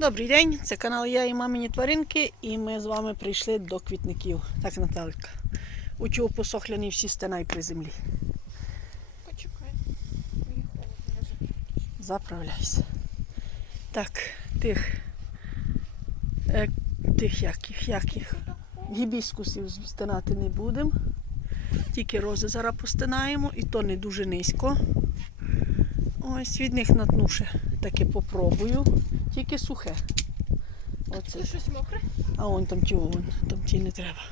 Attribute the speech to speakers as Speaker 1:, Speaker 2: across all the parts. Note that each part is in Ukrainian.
Speaker 1: Добрий день, це канал Я і мамині тваринки, і ми з вами прийшли до квітників. Так, Наталка. У чого посохляні всі стена й при землі.
Speaker 2: Почекай.
Speaker 1: Заправляйся. Так, тих. Е, тих яких, яких. Гібіскусів стинати не будемо. Тільки рози зараз постинаємо, і то не дуже низько. Ось від них натнуше. Таки попробую. Тільки сухе. Оце.
Speaker 2: Це щось мокре?
Speaker 1: А вон там ті вон, там ті не треба.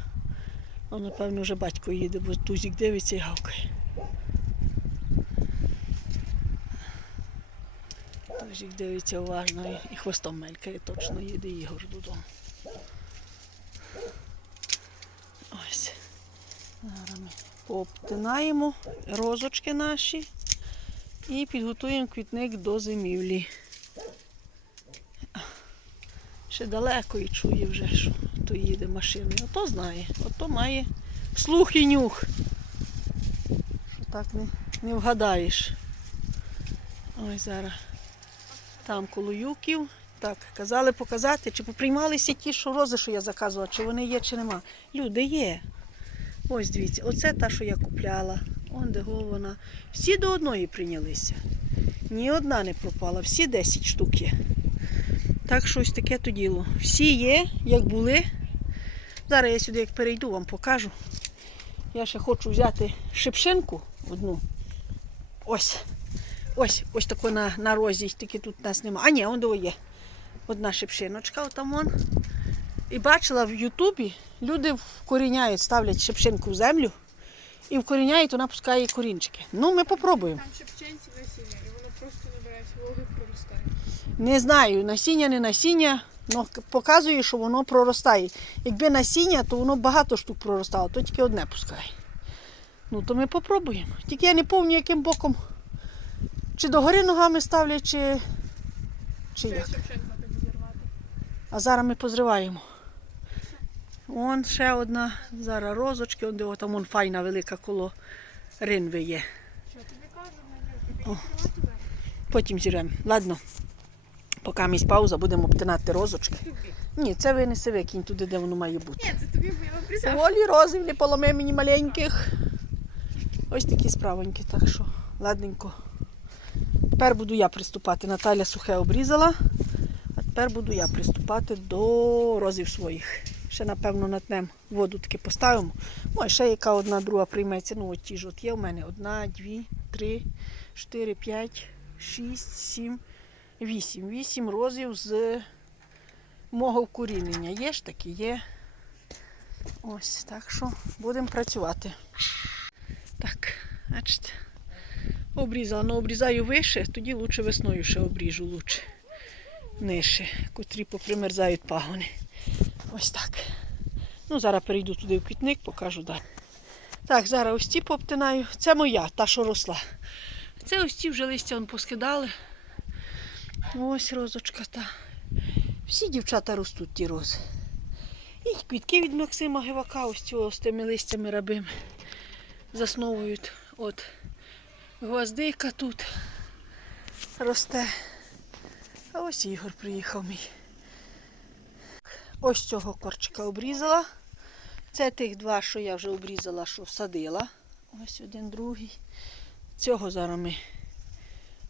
Speaker 1: А напевно вже батько їде, бо тузік дивиться і гавкає. Тузік дивиться уважно і- і хвостом мелькає, точно їде Ігор додому. Ось. Зараз ми пообтинаємо розочки наші і підготуємо квітник до зимівлі. Ще далеко і чує вже, що то їде машиною. Ото знає, ото має слух і нюх. Що так не, не вгадаєш. Ось зараз. Там коло юків. Так, казали показати, чи поприймалися ті, що рози, що я заказувала, чи вони є, чи нема. Люди є. Ось дивіться, оце та, що я купляла. Он де вона. Всі до одної прийнялися. Ні одна не пропала, всі 10 штук є. Так що ось таке то діло. Всі є, як були. Зараз я сюди як перейду, вам покажу. Я ще хочу взяти шипшинку одну. Ось. Ось, ось таку на, на розі, тільки тут нас нема. А ні, он є. Одна шипшиночка, отам вон. І бачила в Ютубі, люди вкоріняють, ставлять шипшинку в землю і вкоріняють, вона пускає корінчики. Ну, ми попробуємо.
Speaker 2: Там шепченці насіння, і воно просто набирається вологи проростає.
Speaker 1: Не знаю, насіння, не насіння, але показує, що воно проростає. Якби насіння, то воно багато штук проростало, то тільки одне пускає. Ну, то ми попробуємо. Тільки я не пам'ятаю, яким боком. Чи догори ногами ставлять, чи, чи як. А зараз ми позриваємо. Вон ще одна, зараз розочки, он де там вон файна велика коло ринви є.
Speaker 2: Що тобі кажу, Надюк, тобі
Speaker 1: О. Потім зірвемо. Ладно. Поки місь пауза, будемо обтинати розочки. Ні, це винеси викинь туди, де воно має бути.
Speaker 2: Ні, це тобі, вам
Speaker 1: розів, не поломи мені маленьких. Ось такі справоньки, так що ладненько. Тепер буду я приступати. Наталя сухе обрізала, а тепер буду я приступати до розів своїх. Ще, напевно, натнем воду таки поставимо. Може, ще яка одна друга прийметься. Ну, от ті ж от є в мене одна, дві, три, чотири, п'ять, шість, сім, вісім. Вісім розів з мого вкорінення. Є ж такі, є. Ось, так що будемо працювати. Так, бачите. Обрізала, ну обрізаю вище, тоді лучше весною ще обріжу лучше. Нижче, котрі попримерзають пагони. Ось так. Ну, зараз перейду туди в квітник, покажу далі. Так, зараз ось ці пообтинаю. Це моя, та, що росла. Це ось ці вже листя вон поскидали. Ось розочка та. Всі дівчата ростуть ті рози. І квітки від Максима Гивака, ось цього з тими листями рабими засновують. От гвоздика тут росте. А ось Ігор приїхав мій. Ось цього корчика обрізала. Це тих два, що я вже обрізала, що садила. Ось один другий. Цього зараз ми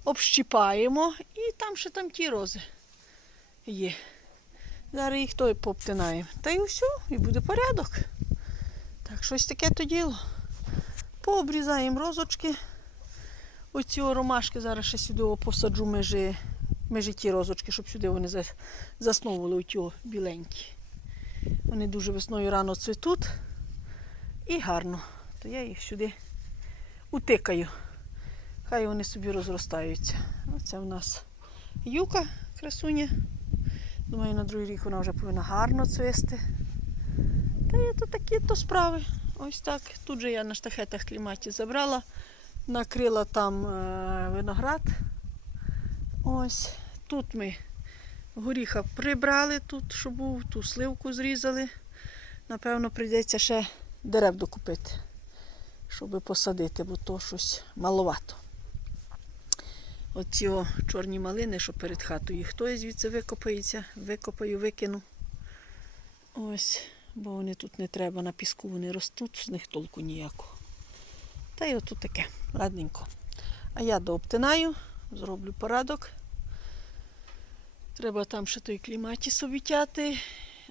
Speaker 1: общіпаємо і там ще там ті рози є. Зараз їх той пообтинаємо. Та й все, і буде порядок. Так, щось таке то діло. Пообрізаємо розочки. Оці ромашки зараз ще сюди посаджу межі, межі ті розочки, щоб сюди вони засновували оті біленькі. Вони дуже весною рано цвітуть і гарно. То я їх сюди утикаю. Хай вони собі розростаються. Оце в нас юка красуня. Думаю, на другий рік вона вже повинна гарно цвісти. Та є то такі то справи. Ось так. Тут же я на штафетах кліматі забрала, накрила там е, виноград. Ось. Тут ми горіха прибрали, тут, що був, ту сливку зрізали. Напевно, прийдеться ще дерев докупити, щоб посадити, бо то щось маловато. Оці о чорні малини, що перед хатою. Хто звідси викопається, викопаю, викину. Ось, бо вони тут не треба, на піску вони ростуть, з них толку ніякого. Та й отут таке, ладненько. А я дообтинаю, зроблю порадок. Треба там ще той кліматіс обітяти.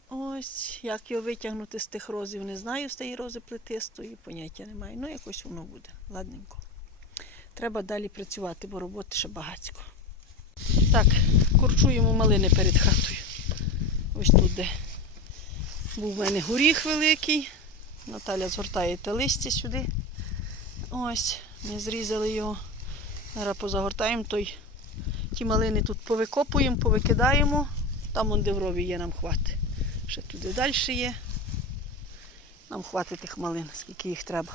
Speaker 1: Ось, як його витягнути з тих розів, не знаю, з тієї рози плетистої, поняття немає. Ну, якось воно буде. Ладненько. Треба далі працювати, бо роботи ще багатько. Так, корчуємо малини перед хатою. Ось тут, де був в мене горіх великий. Наталя згортає те листя сюди. Ось, ми зрізали його. Зараз позагортаємо той. Ті малини тут повикопуємо, повикидаємо. Там он де в рові є, нам хватить. Ще туди далі є. Нам хватить тих малин, скільки їх треба.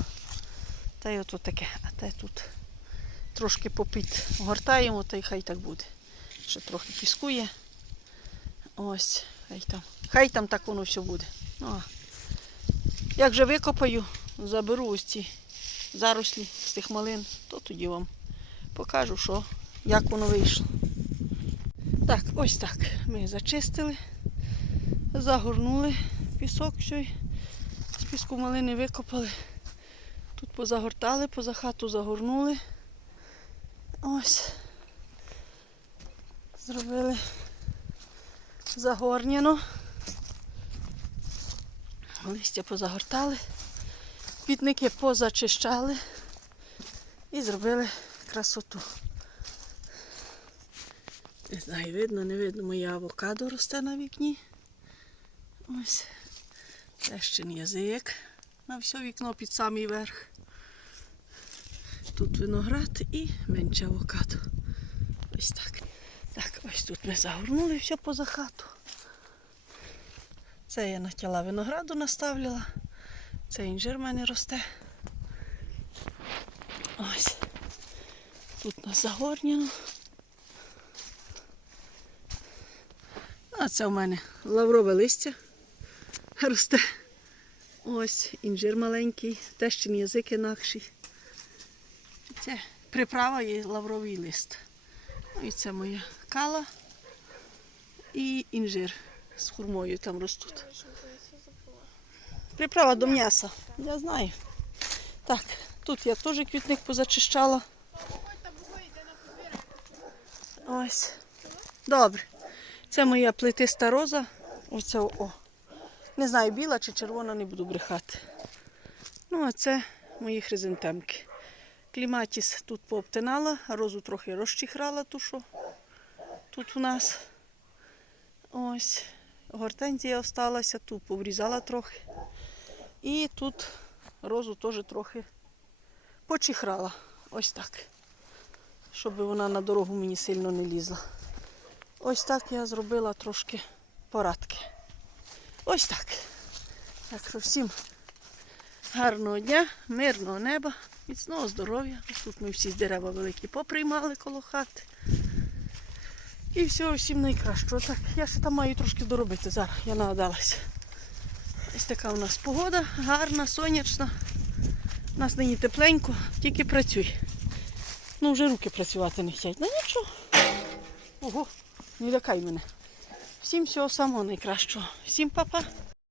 Speaker 1: Та й ото таке. А те тут трошки попід гортаємо, та й хай так буде. Ще трохи піску є. Ось, хай там. Хай там так воно все буде. Ну, як же викопаю, заберу ось ці зарослі з тих малин, то тоді вам покажу, що, як воно вийшло. Так, ось так. Ми зачистили, загорнули пісок, все, з піску малини викопали. Тут позагортали, поза хату загорнули. Ось. Зробили загорняно. Листя позагортали, квітники позачищали і зробили красоту. Не знаю, видно, не видно, моє авокадо росте на вікні. Ось. Тещин язик на все вікно під самий верх. Тут виноград і менше авокадо. Ось так. Так, ось тут ми загорнули все поза хату. Це я натяла винограду наставляла. Це інжир в мене росте. Ось. Тут нас загорнено. А це в мене лаврове листя росте. Ось інжир маленький, тещин язик інакший. Це приправа є лавровий лист. Ну, І це моя кала і інжир з хурмою там ростуть. Приправа до м'яса. Я знаю. Так, тут я теж квітник позачищала. Ось. Добре. Це моя плетиста роза. Оце о. Не знаю, біла чи червона, не буду брехати. Ну, а це мої хризантемки. Кліматіс тут пообтинала, розу трохи розчихрала ту, що тут у нас. Ось. Гортензія осталася, ту поврізала трохи. І тут розу теж трохи почихрала. Ось так. Щоб вона на дорогу мені сильно не лізла. Ось так я зробила трошки порадки. Ось так. Так що всім гарного дня, мирного неба, міцного здоров'я. Тут ми всі дерева великі поприймали коло хати. І всього всім найкращого. Так, я ще там маю трошки доробити зараз, я нагадалася. Ось така у нас погода, гарна, сонячна. У нас нині тепленько, тільки працюй. Ну, вже руки працювати не хочуть. Ну нічого. Ого, не лякай мене. Всім всього самого найкращого. Всім па-па.